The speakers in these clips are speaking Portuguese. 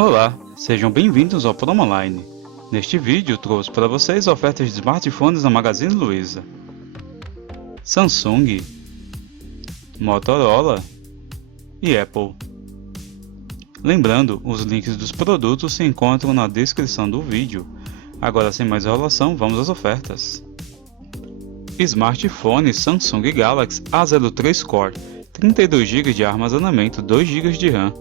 Olá, sejam bem-vindos ao Promo Online. Neste vídeo trouxe para vocês ofertas de smartphones da Magazine Luiza, Samsung, Motorola e Apple. Lembrando, os links dos produtos se encontram na descrição do vídeo. Agora, sem mais enrolação, vamos às ofertas. Smartphone Samsung Galaxy A03 Core, 32 GB de armazenamento, 2 GB de RAM,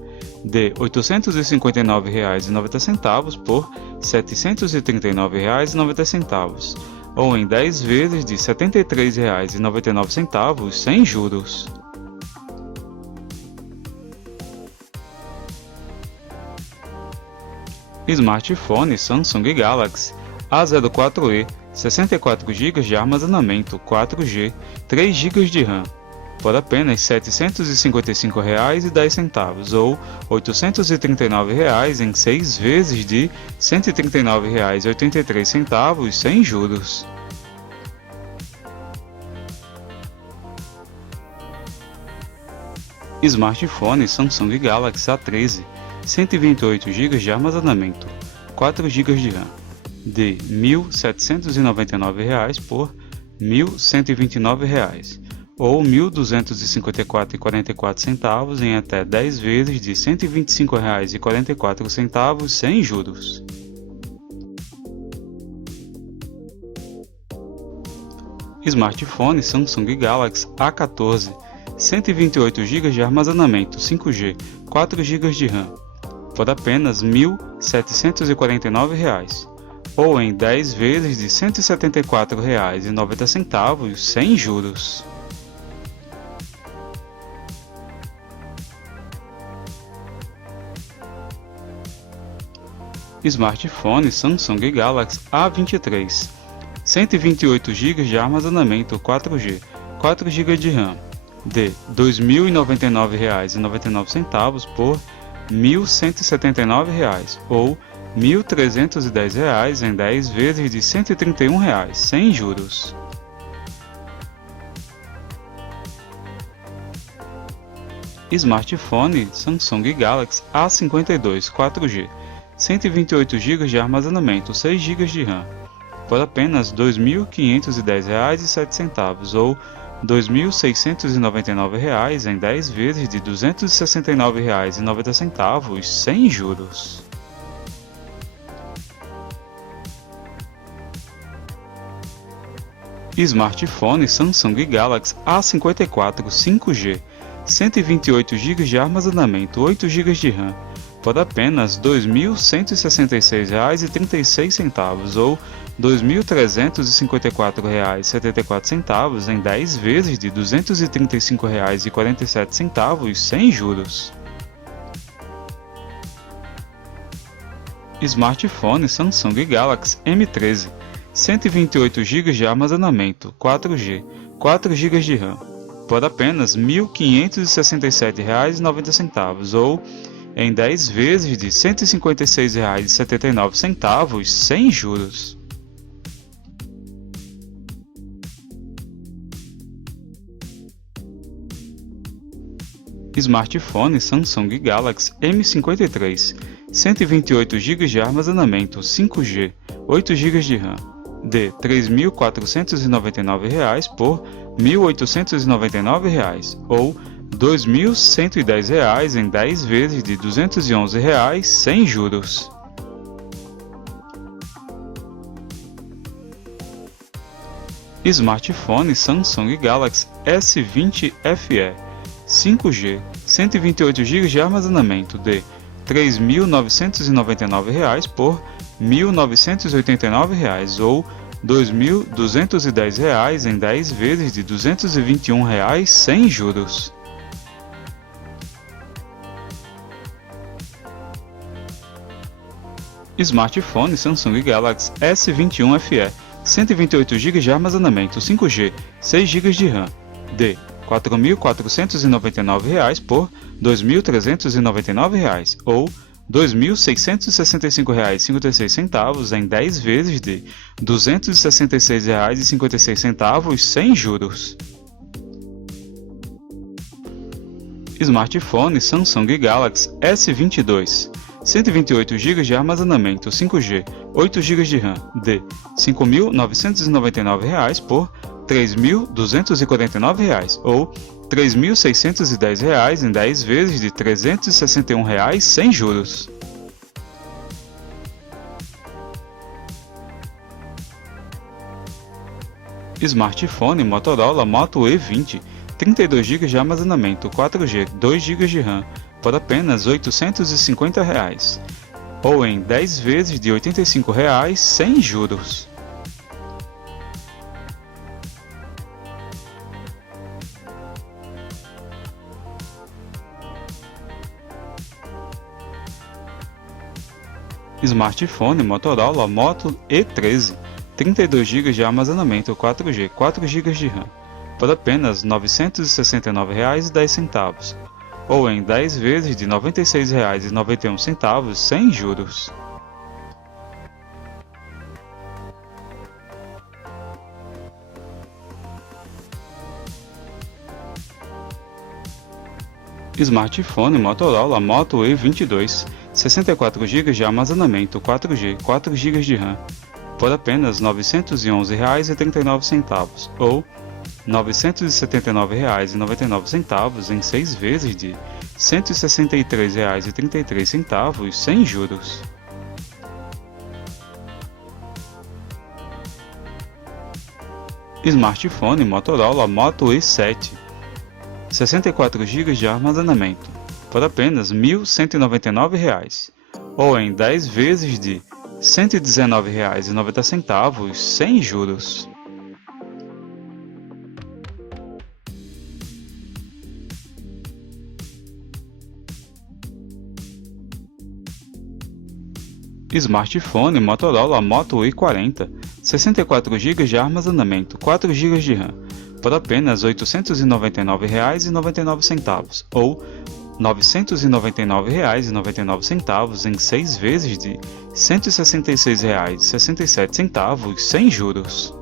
de R$ 859,90 por R$ 739,90, ou em 10 vezes de R$ 73,99 sem juros. Smartphone Samsung Galaxy A04e, 64 GB de armazenamento, 4G, 3 GB de RAM, por apenas R$ 755,10 ou R$ 839 em 6 vezes de R$ 139,83 sem juros. Smartphone Samsung Galaxy A13, 128 GB de armazenamento, 4 GB de RAM, de R$ 1.799 por R$ 1.129, ou R$ 1.254,44 em até 10 vezes de R$ 125,44 sem juros. Smartphone Samsung Galaxy A14, 128 GB de armazenamento, 5G, 4 GB de RAM, por apenas R$ 1.749, ou em 10 vezes de R$ 174,90 sem juros. Smartphone Samsung Galaxy A23, 128 GB de armazenamento, 4G, 4 GB de RAM, de R$ 2.099,99 por R$ 1.179, ou R$ 1.310 em 10 vezes de R$ 131 sem juros. Smartphone Samsung Galaxy A52 4G, 128 GB de armazenamento, 6 GB de RAM, por apenas R$ 2.510,07 ou R$ 2.699 em 10 vezes de R$ 269,90 sem juros. Smartphone Samsung Galaxy A54 5G, 128 GB de armazenamento, 8 GB de RAM, por apenas R$ 2.166,36 ou R$ 2.354,74 em 10 vezes de R$ 235,47 sem juros. Smartphone Samsung Galaxy M13, 128 GB de armazenamento, 4G, 4 GB de RAM, por apenas R$ 1.567,90 ou em 10 vezes de R$ 156,79 sem juros. Smartphone Samsung Galaxy M53, 128 GB de armazenamento, 5G, 8 GB de RAM, de R$ 3.499 por R$ 1.899 ou R$ 2.110 em 10 vezes de R$ 211 sem juros. Smartphone Samsung Galaxy S20 FE, 5G, 128 GB de armazenamento, de R$ 3.999 por R$ 1.989 ou R$ 2.210 em 10 vezes de R$ 221 sem juros. Smartphone Samsung Galaxy S21 FE, 128 GB de armazenamento, 5G, 6 GB de RAM, de R$ 4.499 por R$ 2.399 ou R$ 2.665,56 em 10 vezes de R$ 266,56 sem juros. Smartphone Samsung Galaxy S22, 128 GB de armazenamento 5G, 8 GB de RAM, de R$ 5.999 por R$ 3.249 ou R$ 3.610 em 10 vezes de R$ 361 sem juros. Smartphone Motorola Moto E20, 32 GB de armazenamento 4G, 2 GB de RAM, por apenas R$ 850, ou em 10 vezes de R$ 85 sem juros. Smartphone Motorola Moto E13, 32 GB de armazenamento 4G, 4 GB de RAM, por apenas R$ 969,10, ou em 10 vezes de R$ 96,91 sem juros. Smartphone Motorola Moto E22, 64 GB de armazenamento 4G, 4 GB de RAM, por apenas R$ 911,39, ou R$ 979,99 em 6 vezes de R$ 163,33 sem juros. Smartphone Motorola Moto E7, 64 GB de armazenamento, por apenas R$ 1.199, ou em 10 vezes de R$ 119,90 sem juros. Smartphone Motorola Moto E40, 64 GB de armazenamento, 4 GB de RAM, por apenas R$ 899,99, ou R$ 999,99 em 6 vezes de R$ 166,67 sem juros.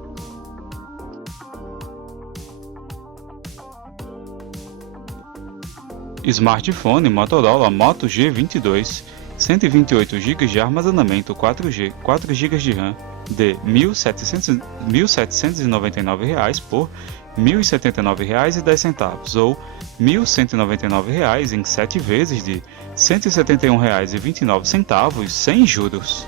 Smartphone Motorola Moto G22, 128 GB de armazenamento 4G, 4 GB de RAM, de R$ 1.799 por R$ 1.079,10, ou R$ 1.199 em 7 vezes de R$ 171,29 sem juros.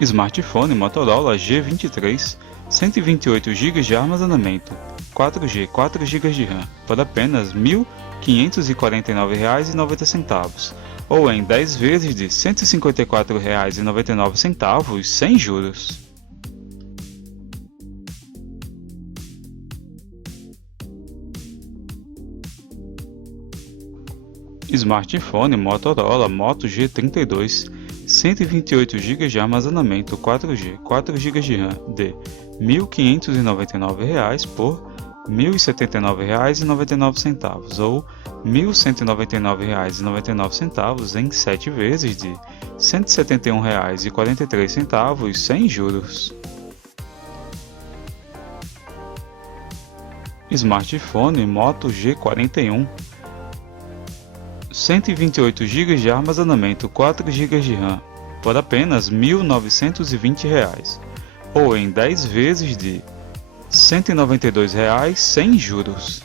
Smartphone Motorola G23, 128 GB de armazenamento, 4G, 4 GB de RAM, por apenas R$ 1.549,90, ou em 10 vezes de R$ 154,99 sem juros. Smartphone Motorola Moto G32, 128 GB de armazenamento 4G, 4 GB de RAM, de R$ 1.599 por R$ 1.079,99, ou R$ 1.199,99 em 7 vezes de R$ 171,43 sem juros. Smartphone Moto G41, 128 GB de armazenamento 4 GB de RAM, por apenas R$ 1.920, ou em 10 vezes de R$ 192,00 sem juros.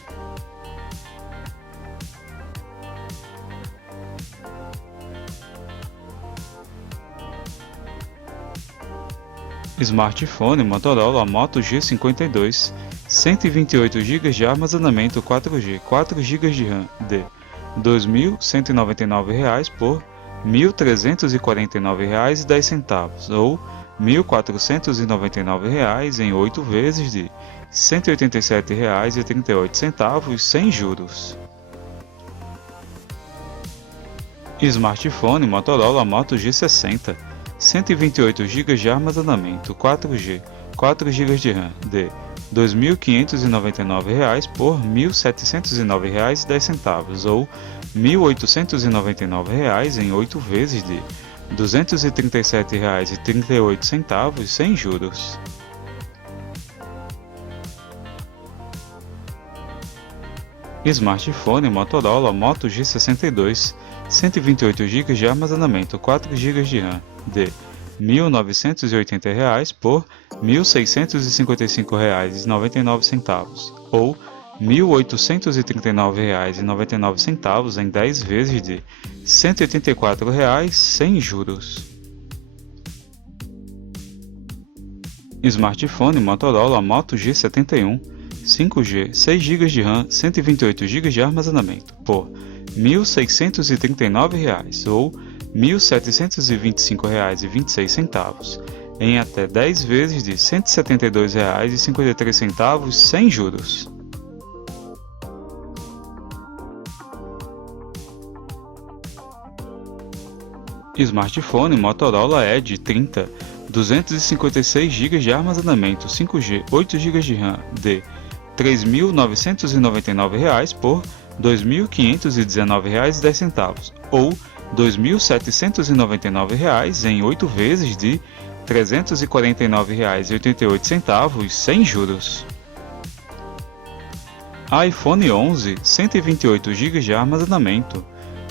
Smartphone Motorola Moto G52, 128 GB de armazenamento 4G, 4 GB de RAM, de R$ 2.199 por R$ 1.349,10, ou R$ 1.499 em 8 vezes de R$ 187,38 sem juros. Smartphone Motorola Moto G60, 128 GB de armazenamento 4G, 4 GB de RAM, de R$ 2.599 por R$ 1.709,10, ou R$ 1.899 em 8 vezes de R$ 237,38 sem juros. Smartphone Motorola Moto G62, 128 GB de armazenamento, 4 GB de RAM, de R$ 1.980 por R$ 1.655,99 ou R$ 1.839,99 em 10 vezes de R$ 184,00 sem juros. Smartphone Motorola Moto G71, 5G, 6 GB de RAM, 128 GB de armazenamento, por R$ 1.639,00 ou R$ 1.725,26 em até 10 vezes de R$ 172,53 sem juros. Smartphone Motorola Edge 30, 256 GB de armazenamento, 5G, 8 GB de RAM, de R$ 3.999,00 por R$ 2.519,10 ou R$ 2.799,00 em 8 vezes de R$ 349,88 sem juros. iPhone 11, 128 GB de armazenamento,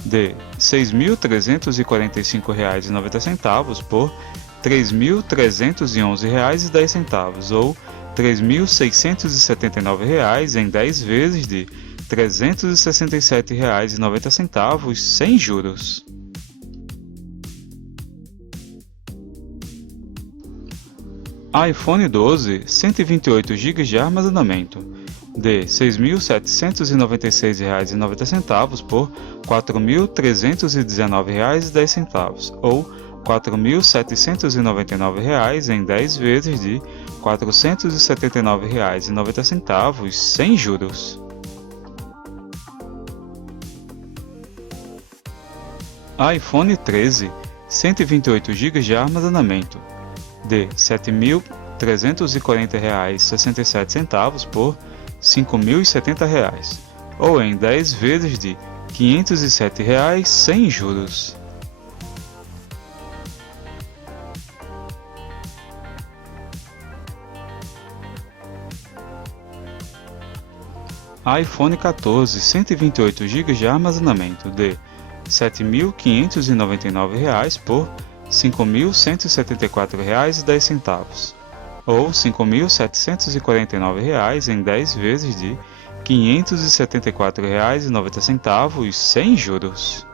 de R$ 6.345,90 por R$ 3.311,10 ou R$ 3.679,00 em 10 vezes de R$ 367,90 sem juros. iPhone 12, 128 GB de armazenamento, de R$ 6.796,90 por R$ 4.319,10 ou R$ 4.799,00 em 10 vezes de R$ 479,90 sem juros. iPhone 13, 128 GB de armazenamento, de R$ 7.340,67 por R$ 5.070,00 ou em 10 vezes de R$ 507,00 sem juros. iPhone 14, 128 GB de armazenamento, de R$ 7.599,00 por R$ 5.174,10 ou R$ 5.749,00 em 10 vezes de R$ 574,90 sem juros.